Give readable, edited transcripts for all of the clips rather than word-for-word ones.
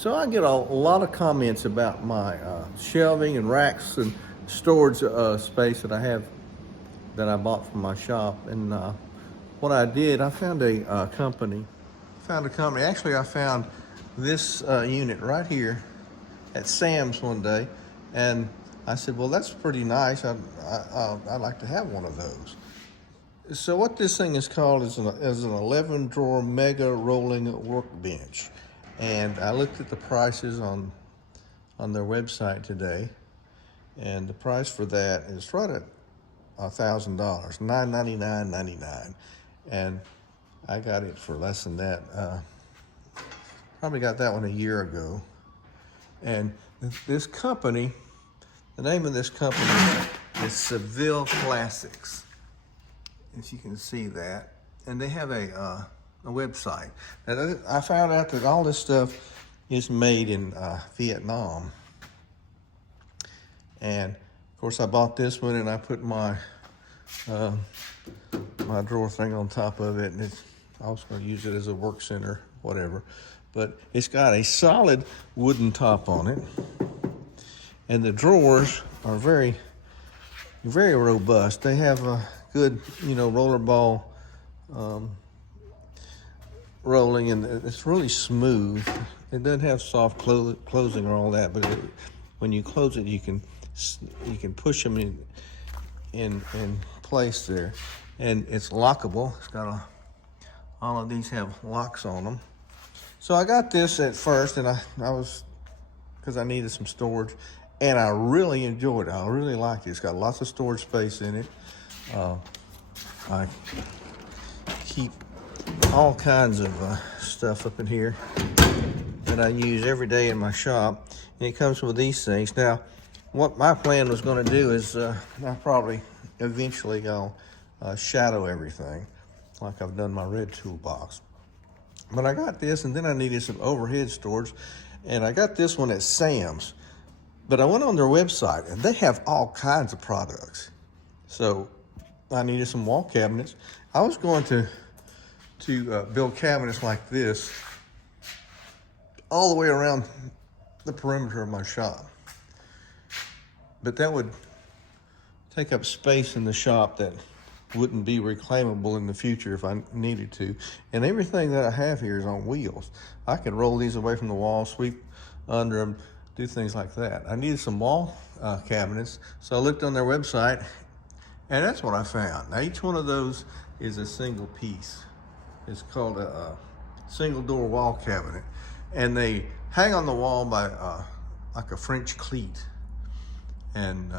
So I get a lot of comments about my shelving and racks and storage space that I have that I bought from my shop. And what I did, I found a company. Actually, I found this unit right here at Sam's one day, and I said, "Well, that's pretty nice. I'd like to have one of those." So what this thing is called is an 11 drawer mega rolling workbench. And I looked at the prices on their website today, and the price for that is right at $1,000, $999.99, and I got it for less than that. Probably got that one a year ago. And this company, the name of this company is Seville Classics, as you can see that, and they have a website. Now, I found out that all this stuff is made in Vietnam. And of course I bought this one, and I put my my drawer thing on top of it, and I was going to use it as a work center, whatever. But it's got a solid wooden top on it, and the drawers are very robust. They have a good, rollerball rolling, and it's really smooth. It doesn't have soft closing or all that, but when you close it, you can push them in place there, and it's lockable. It's got all of these have locks on them. So I got this at first, and because I needed some storage, and I really enjoyed it. I really liked it. It's got lots of storage space in it. I keep all kinds of stuff up in here that I use every day in my shop, and it comes with these things. Now, what my plan was going to do is eventually I'll shadow everything like I've done my red toolbox. But I got this, and then I needed some overhead storage, and I got this one at Sam's. But I went on their website, and they have all kinds of products. So I needed some wall cabinets. I was going to build cabinets like this all the way around the perimeter of my shop. But that would take up space in the shop that wouldn't be reclaimable in the future if I needed to. And everything that I have here is on wheels. I can roll these away from the wall, sweep under them, do things like that. I needed some wall cabinets, so I looked on their website, and that's what I found. Now, each one of those is a single piece. It's called a single door wall cabinet, and they hang on the wall by like a French cleat, and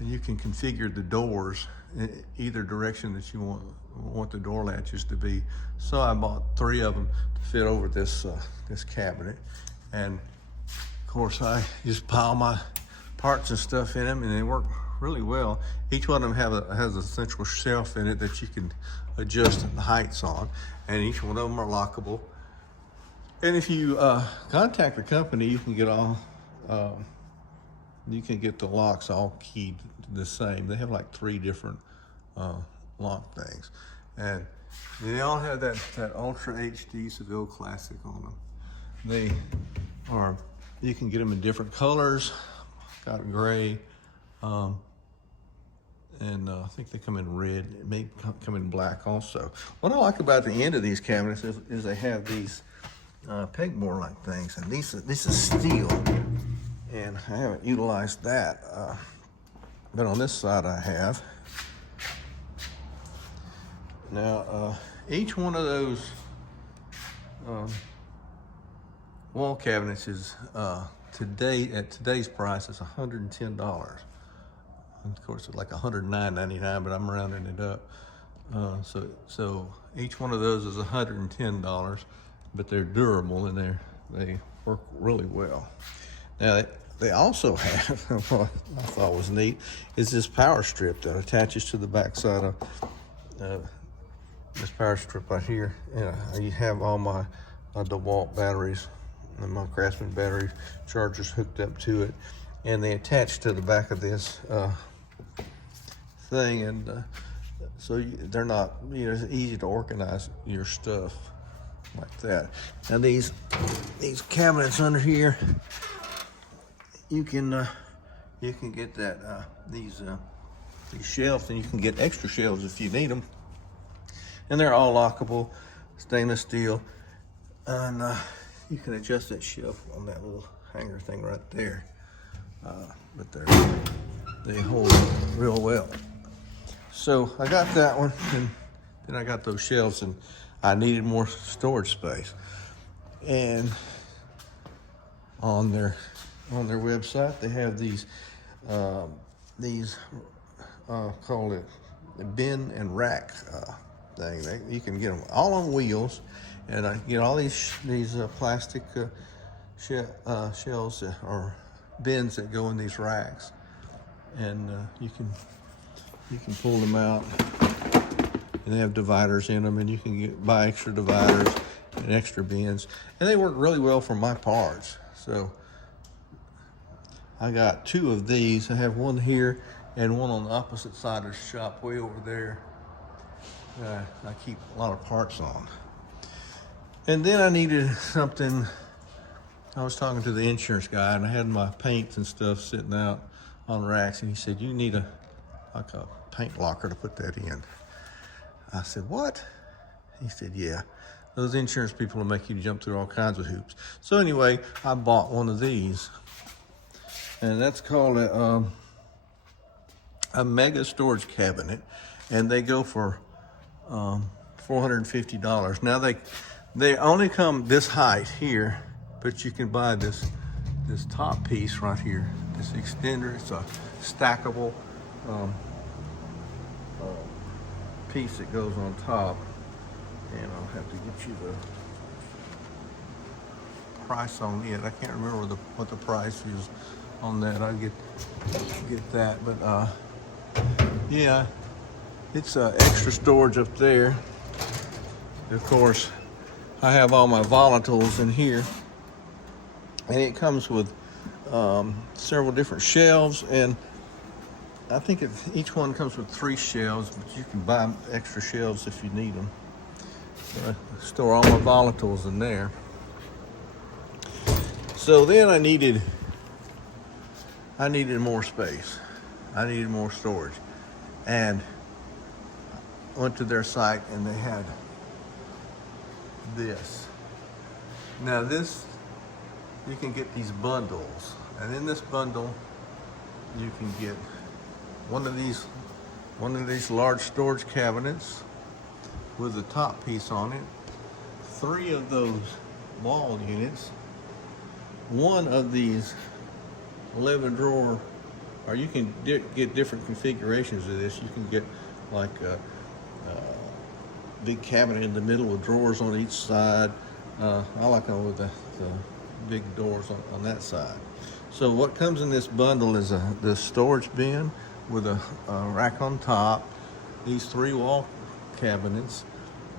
you can configure the doors in either direction that you want the door latches to be. So I bought 3 of them to fit over this cabinet, and of course I just pile my parts and stuff in them, and they work really well. Each one of them has a central shelf in it that you can adjust the heights on, and each one of them are lockable. And if you contact the company, you can get the locks all keyed the same. They have like 3 different lock things, and they all have that UltraHD Seville Classic on them. You can get them in different colors. Got a gray, and I think they come in red. It may come in black also. What I like about the end of these cabinets is they have these pegboard like things, and this is steel, and I haven't utilized that, but on this side I have. Now, each one of those wall cabinets is at today's price is $110. And of course, it's like $109.99, but I'm rounding it up. So each one of those is $110, but they're durable, and they work really well. Now, they also have, what I thought was neat, is this power strip that attaches to the back side of this power strip right here. And you have all my DeWalt batteries and my Craftsman battery chargers hooked up to it, and they attach to the back of this thing, and so they're not, it's easy to organize your stuff like that. Now these cabinets under here, you can get that these shelves, and you can get extra shelves if you need them. And they're all lockable, stainless steel, and you can adjust that shelf on that little hanger thing right there. But they hold real well. So I got that one, and then I got those shelves, and I needed more storage space. And on their website, they have these call it the bin and rack thing. You can get them all on wheels, and I get all these plastic shelves or bins that go in these racks, and you can pull them out, and they have dividers in them, and you can buy extra dividers and extra bins, and they work really well for my parts. So I got 2 of these. I have one here and one on the opposite side of the shop, way over there. I keep a lot of parts on. And then I needed something. I was talking to the insurance guy, and I had my paints and stuff sitting out on racks, and he said, you need like a paint locker to put that in. I said, what? He said, yeah. Those insurance people will make you jump through all kinds of hoops. So anyway, I bought one of these, and that's called a mega storage cabinet, and they go for $450. Now they only come this height here, but you can buy this top piece right here, this extender. It's a stackable piece that goes on top, and I'll have to get you the price on it. I can't remember what the price is on that. I'll get that, but yeah, it's extra storage up there. Of course, I have all my volatiles in here, and it comes with several different shelves, and I think each one comes with 3 shelves, but you can buy extra shelves if you need them. So I store all my volatiles in there. So then I needed more space. I needed more storage, and I went to their site, and they had this. Now this, you can get these bundles, and in this bundle you can get one of these large storage cabinets with the top piece on it, 3 of those wall units, 1 of these 11 drawer, or you can get different configurations of this. You can get like a big cabinet in the middle with drawers on each side. I like them with the big doors on that side. So what comes in this bundle is the storage bin with a rack on top, these 3 wall cabinets,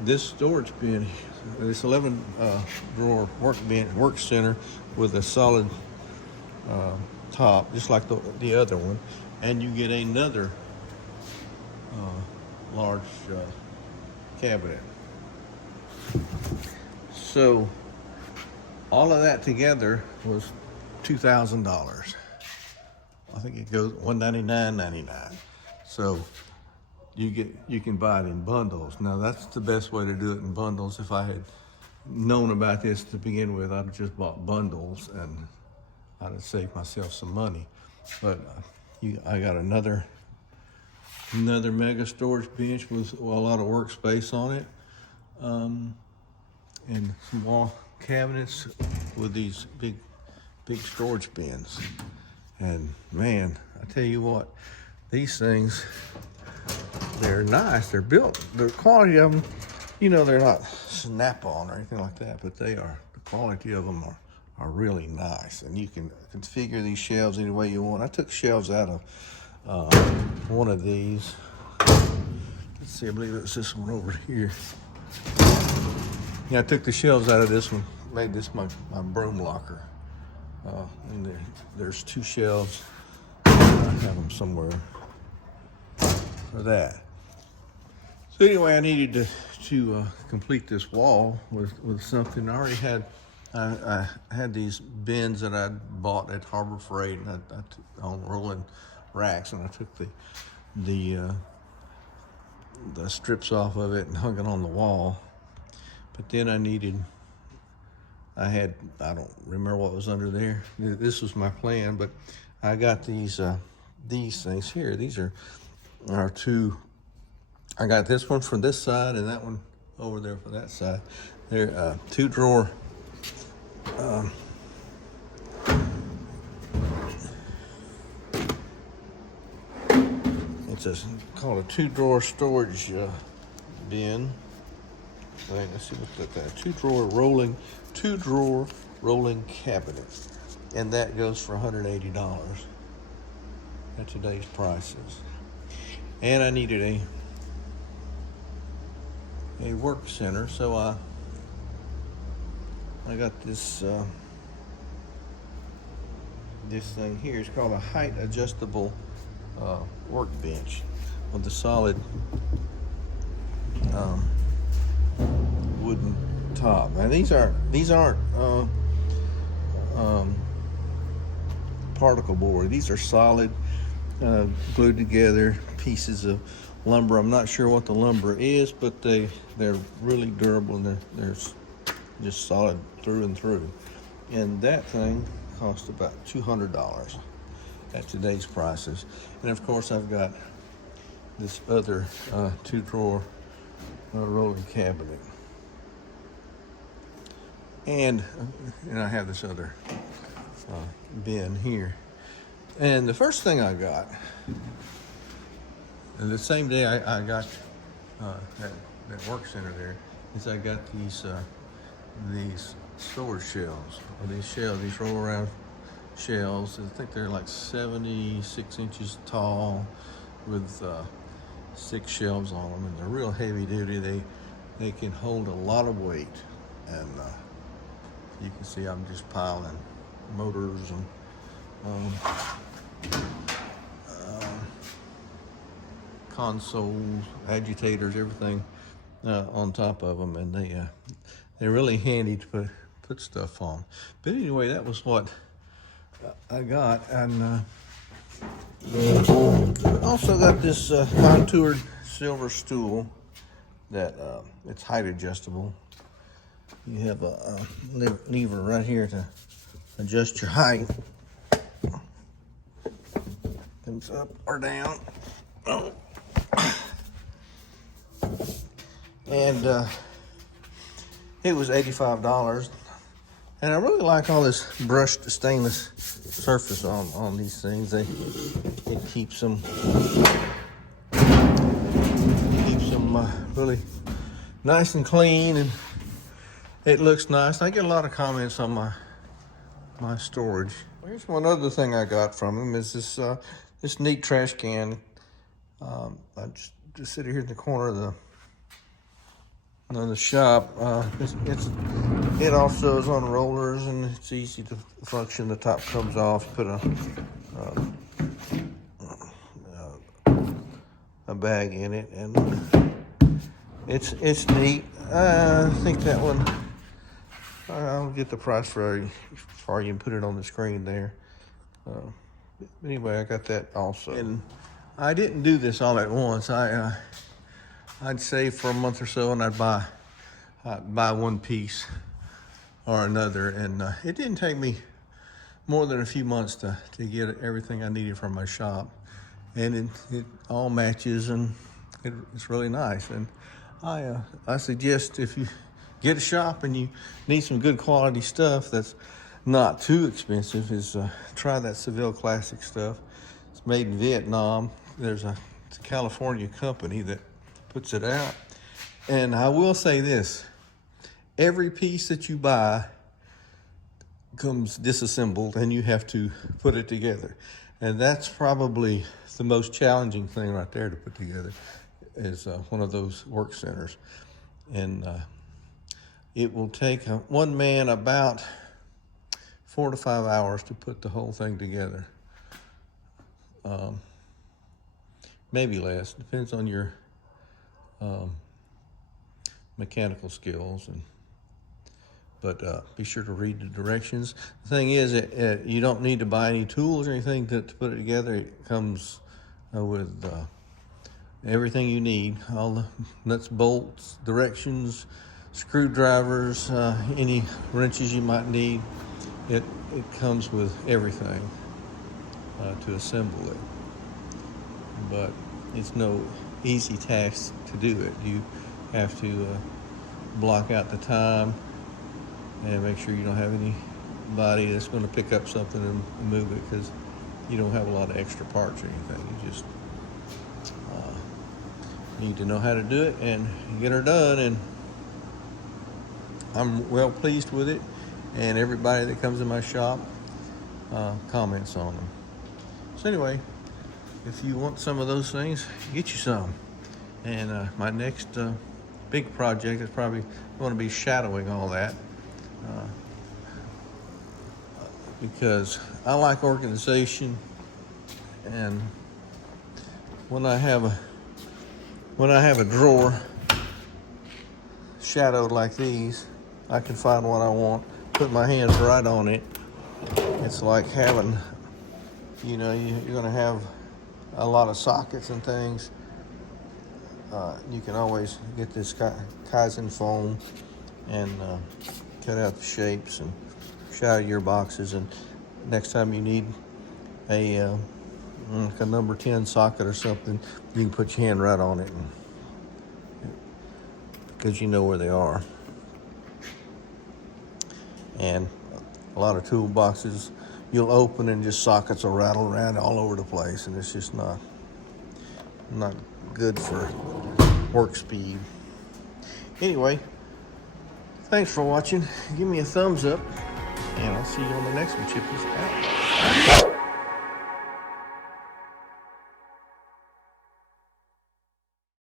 this storage bin, this 11 drawer work center with a solid top, just like the other one, and you get another large cabinet. So all of that together was $2,000. I think it goes $199.99. So you can buy it in bundles. Now that's the best way to do it in bundles. If I had known about this to begin with, I'd just bought bundles, and I'd have saved myself some money. But I got another mega storage bench with a lot of workspace on it, and some wall cabinets with these big storage bins. And man, I tell you what, these things, they're nice. They're built, the quality of them, they're not snap-on or anything like that, but the quality of them are really nice. And you can configure these shelves any way you want. I took shelves out of one of these. Let's see, I believe it's this one over here. Yeah, I took the shelves out of this one, made this my broom locker. And there's 2 shelves. I have them somewhere for that. So So anyway, I needed to complete this wall with something. I already had I had these bins that I bought at Harbor Freight, and I took on rolling racks, and I took the strips off of it and hung it on the wall. But then I don't remember what was under there. This was my plan, but I got these things here. These are two. I got this one for this side and that one over there for that side. They're two drawer. It's called a 2-drawer storage bin. Let's see what that two drawer rolling cabinet, and that goes for $180 at today's prices. And I needed a work center, so I got this thing here. It's called a height adjustable workbench with a solid wooden top. Now these aren't particle board. These are solid glued together pieces of lumber. I'm not sure what the lumber is, but they're really durable, and they're just solid through and through. And that thing cost about $200 at today's prices. And of course, I've got this other 2-drawer rolling cabinet, and I have this other bin here. And the first thing I got, and the same day I got that work center there, is I got these storage shelves, or these roll around shelves. I think they're like 76 inches tall with 6 shelves on them, and they're real heavy duty. They can hold a lot of weight, and you can see I'm just piling motors and consoles, agitators, everything on top of them, and they're really handy to put stuff on. But anyway, that was what I got. And also got this contoured silver stool that it's height adjustable. You have a lever right here to adjust your height. Comes up or down. Oh. And it was $85. And I really like all this brushed stainless surface on these things. It keeps them really nice and clean, and it looks nice. I get a lot of comments on my storage. Here's one other thing I got from them is this neat trash can. I just sit here in the corner of the shop. It also is on rollers, and it's easy to function. The top comes off. Put a bag in it, and it's neat. I think that one, I'll get the price for you and put it on the screen there. Anyway, I got that also. And I didn't do this all at once. I'd save for a month or so, and I'd buy one piece or another, and it didn't take me more than a few months to get everything I needed from my shop, and it all matches, and it's really nice. And I suggest, if you get a shop and you need some good quality stuff that's not too expensive, is try that Seville Classics stuff. It's made in Vietnam. It's a California company that puts it out. And I will say this, every piece that you buy comes disassembled, and you have to put it together. And that's probably the most challenging thing right there to put together, is one of those work centers. And it will take one man about 4 to 5 hours to put the whole thing together. Maybe less, depends on your mechanical skills, but be sure to read the directions. The thing is, you don't need to buy any tools or anything to put it together. It comes with everything you need, all the nuts, bolts, directions, screwdrivers, any wrenches you might need. It comes with everything to assemble it, but it's no easy task to do it. You have to block out the time and make sure you don't have anybody that's going to pick up something and move it, because you don't have a lot of extra parts or anything. You just need to know how to do it and get her done, and I'm well pleased with it, and everybody that comes in my shop comments on them. So anyway, if you want some of those things, get you some. And my next big project is probably going to be shadowing all that, because I like organization, and when I have a drawer shadowed like these, I can find what I want, put my hands right on it. It's like having, you're going to have a lot of sockets and things. You can always get this Kaizen foam and cut out the shapes and shadow your boxes, and next time you need a number 10 socket or something, you can put your hand right on it, because you know where they are. And a lot of toolboxes you'll open and just sockets will rattle around all over the place, and it's just not good for work speed. Anyway, thanks for watching. Give me a thumbs up, and I'll see you on the next one. Chippies out.